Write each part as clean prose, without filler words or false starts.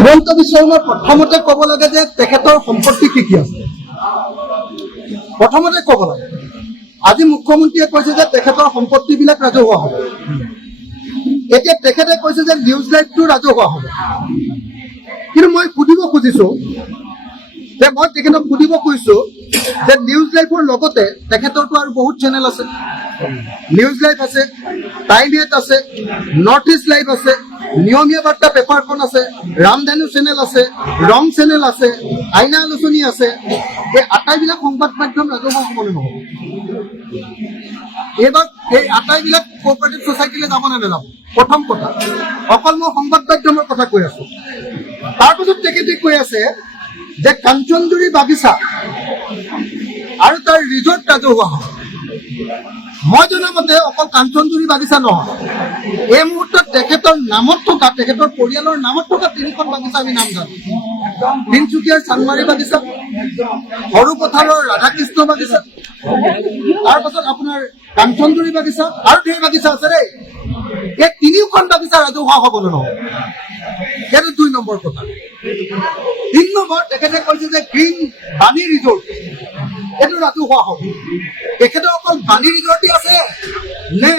হিমন্ত বিশ্ব শৰ্মাৰ প্ৰথমতে ক'ব লাগে যে তেখেতৰ সম্পত্তি কি আছে প্ৰথমতে ক'ব লাগে। আজি মুখ্যমন্ত্ৰীয়ে কৈছে যে তেখেতৰ সম্পত্তিবিলাক ৰাজহুৱা হ'ব। এতিয়া তেখেতে কৈছে যে নিউজ লাইভটো ৰাজহুৱা হ'ব। কিন্তু মই সুধিব খুজিছোঁ যে মই তেখেতক সুধিব খুজিছোঁ যে নিউজ লাইভৰ লগতে তেখেতৰতো আৰু বহুত চেনেল আছে। নিউজ লাইভ আছে, টাইম 8 আছে, নৰ্থ ইষ্ট লাইভ আছে, নিয়মীয়া বাৰ্তা পেপাৰখন আছে, ৰামধেনু চেনেল আছে, ৰং চেনেল আছে, আইনা আলোচনী আছে। এই আটাইবিলাক সংবাদ মাধ্যম ৰাজহুৱা হ'বলৈ নহ'ব। এইবাৰ এই আটাইবিলাক কোঅপাৰেটিভ ছ'চাইটিলৈ যাব নে নাযাব প্ৰথম কথা। অকল মই সংবাদ মাধ্যমৰ কথা কৈ আছোঁ। তাৰপিছত তেখেতে কৈ আছে যে কাঞ্চনজুৰি বাগিচা আৰু তাৰ ৰিজৰ্ট ৰাজহুৱা হ'ব। মই জনামতে অকল কাঞ্চনজুৰি বাগিচা নহয়, এই মুহূৰ্তত তেখেতৰ নামত থকা, তেখেতৰ পৰিয়ালৰ নামত থকা 3খন বাগিচা আমি নাম জানো। তিনিচুকীয়াৰ চানমাৰী বাগিচা, সৰুপথাৰৰ ৰাধাকৃষ্ণ বাগিচা, তাৰপাছত আপোনাৰ কাঞ্চনজুৰি বাগিচা আৰু ঢেৰ বাগিচা আছে দেই। এই 3খন বাগিচা ৰাজহুৱা হ'ব নে নহয়, সেইটো 2 নম্বৰ কথা। 3 নম্বৰ, তেখেতে কৈছে যে গ্ৰীণ বাণী ৰিজৰ্ট এইটো ৰাজহুৱা হ'ব। তেখেতৰ অকল বাণী ৰিজৰ্টেই আছে নে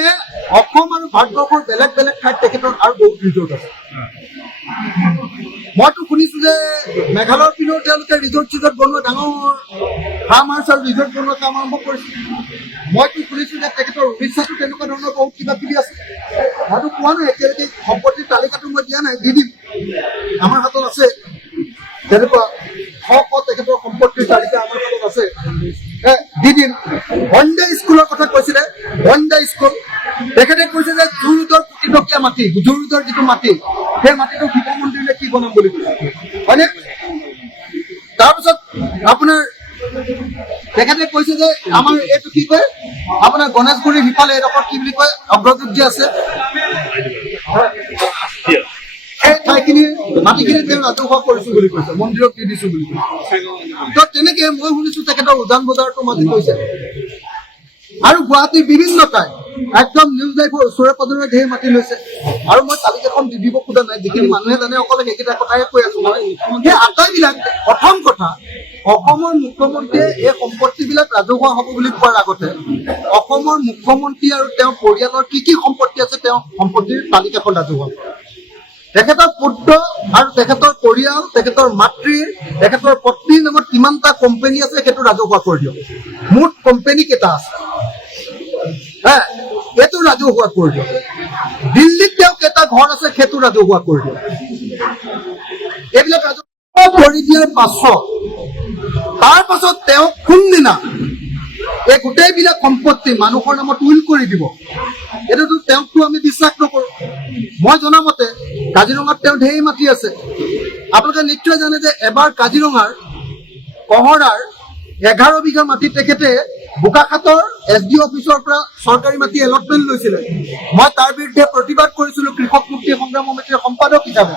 অসম আৰু ভাৰতবৰ্ষৰ বেলেগ বেলেগ ঠাইত তেখেতৰ আৰু বহুত ৰিজৰ্ট আছে? মইতো শুনিছোঁ যে মেঘালয়ৰ পিনেও তেওঁলোকে ৰিজৰ্ট চিজৰ্ট বনোৱা, ডাঙৰ ফাৰ্ম হাউচ আৰু ৰিজৰ্ট বনোৱা কাম আৰম্ভ কৰিছে। মইতো শুনিছোঁ যে তেখেতৰ উৰিষ্যাতো তেনেকুৱা ধৰণৰ বহুত কিবা কিবি আছে। মইতো কোৱা নাই, এতিয়ালৈকে সম্পত্তিৰ তালিকাটো মই দিয়া নাই, দি দিম। আমাৰ হাতত আছে তেনেকুৱা তেখেতৰ সম্পত্তিৰ তালিকা আমাৰ হাতত আছে, দি দিম। বন্দা স্কুলৰ কথা কৈছিলে, বন্দা স্কুল তেখেতে কৈছে যে জুৰুডৰ কোটিটকীয়া মাটি, জুৰুডৰ যিটো মাটি, সেই মাটিটো শিৱ মন্দিৰলৈ কি বনাম বুলি কৈছে, হয়নে? তাৰপিছত আপোনাৰ তেখেতে কৈছে যে আমাৰ এইটো কি কয়, আপোনাৰ গণেশগুৰিৰ সিফালে এডোখৰ কি বুলি কয়, অগ্ৰদূত যে আছে, সেই ঠাইখিনি মাটিখিনি তেওঁ ৰাজহুৱা কৰিছোঁ বুলি কৈছে, মন্দিৰক দি দিছোঁ বুলি কৈছে। ত তেনেকে মই শুনিছোঁ তেখেতৰ উজান বজাৰটো মাজে কৈছে। আৰু গুৱাহাটীৰ বিভিন্ন ঠাই একদম নিউজ লাইভৰ ওচৰে পাজৰে ঢেৰ মাটি লৈছে। আৰু মই তালিকাখন দি দিব খোজা নাই, যিখিনি মানুহে জানে অকল সেইকেইটা কথাই কৈ আছোঁ। সেই আটাইবিলাক, প্ৰথম কথা, অসমৰ মুখ্যমন্ত্ৰীয়ে এই সম্পত্তিবিলাক ৰাজহুৱা হ'ব বুলি কোৱাৰ আগতে অসমৰ মুখ্যমন্ত্ৰী আৰু তেওঁৰ পৰিয়ালৰ কি কি সম্পত্তি আছে তেওঁ সম্পত্তিৰ তালিকাখন ৰাজহুৱা কৰে। তেখেতৰ পুত্ৰ আৰু তেখেতৰ পৰিয়াল, তেখেতৰ মাতৃৰ, তেখেতৰ পত্নীৰ নামত কিমানটা কোম্পানী আছে সেইটো ৰাজহুৱা কৰি দিয়ক। মুঠ কোম্পানী কেইটা আছে এইটো ৰাজহুৱা কৰি দিয়ক। দিল্লীত তেওঁ কেইটা ঘৰ আছে সেইটো ৰাজহুৱা কৰি দিয়ক। এইবিলাক ৰাজহুৱা কৰি দিয়াৰ তাৰপাছত তেওঁ কোনদিনা এই গোটেইবিলাক সম্পত্তি মানুহৰ নামত উইল কৰি দিব, এইটোতো তেওঁকতো আমি বিশ্বাস নকৰোঁ। মই জনামতে কাজিৰঙাত তেওঁ ঢেৰ মাটি আছে। আপোনালোকে নিশ্চয় জানে যে এবাৰ কাজিৰঙাৰ কহৰাৰ 11 বিঘা মাটি তেখেতে বোকাখাতৰ SDO অফিচৰ পৰা চৰকাৰী মাটি এলটমেণ্ট লৈছিলে। মই তাৰ বিৰুদ্ধে প্ৰতিবাদ কৰিছিলোঁ কৃষক মুক্তি সংগ্ৰাম সমিতিৰ সম্পাদক হিচাপে।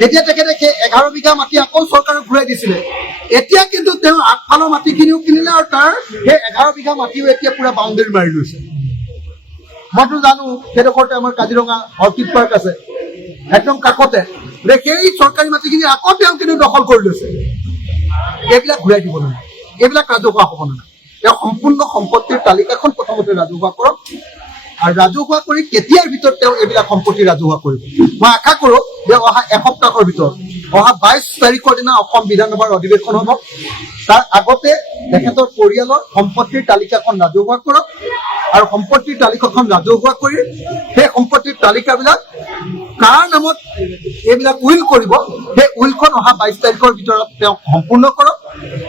তেতিয়া তেখেতে সেই 11 বিঘা মাটি আকৌ চৰকাৰক ঘূৰাই দিছিলে। এতিয়া কিন্তু তেওঁ আগফালৰ মাটিখিনিও কিনিলে আৰু তাৰ সেই 11 বিঘা মাটিও এতিয়া পুৰা বাউণ্ডেৰী মাৰি লৈছে। মইতো জানো সেইডোখৰতে আমাৰ কাজিৰঙা অৰ্কিড পাৰ্ক আছে, একদম কাষতে। সেই চৰকাৰী মাটিখিনি আকৌ তেওঁ কিন্তু দখল কৰি লৈছে। এইবিলাক ঘূৰাই দিব নালাগে, এইবিলাক ৰাজহুৱা হ'ব নালাগে। তেওঁ সম্পূৰ্ণ সম্পত্তিৰ তালিকাখন প্ৰথমতে ৰাজহুৱা কৰক, আৰু ৰাজহুৱা কৰি কেতিয়াৰ ভিতৰত তেওঁ এইবিলাক সম্পত্তি ৰাজহুৱা কৰিব। মই আশা কৰোঁ যে অহা এসপ্তাহৰ ভিতৰত, অহা 22 তাৰিখৰ দিনা অসম বিধানসভাৰ অধিৱেশন হ'ব। তাৰ আগতে তেখেতৰ পৰিয়ালৰ সম্পত্তিৰ তালিকাখন ৰাজহুৱা কৰক, আৰু সম্পত্তিৰ তালিকাখন ৰাজহুৱা কৰি সেই সম্পত্তিৰ তালিকাবিলাক কাৰ নামত এইবিলাক উইল কৰিব, সেই উইলখন অহা 22 তাৰিখৰ ভিতৰত তেওঁ সম্পূৰ্ণ কৰক।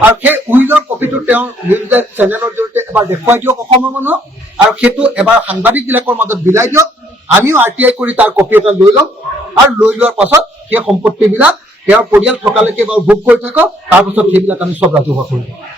আৰু সেই উইলৰ কপিটো তেওঁৰ নিউজ লাইভ চেনেলৰ জৰিয়তে এবাৰ দেখুৱাই দিয়ক অসমৰ মানুহক, আৰু সেইটো এবাৰ সাংবাদিকবিলাকৰ মাজত বিলাই দিয়ক। আমিও RTI কৰি তাৰ কপি এটা লৈ ল'ম, আৰু লৈ লোৱাৰ পাছত সেই সম্পত্তিবিলাক তেওঁৰ পৰিয়াল থকালৈকে বাৰু ভোগ কৰি থাকক, তাৰপাছত সেইবিলাক আমি চব ৰাজহুৱা কৰিম।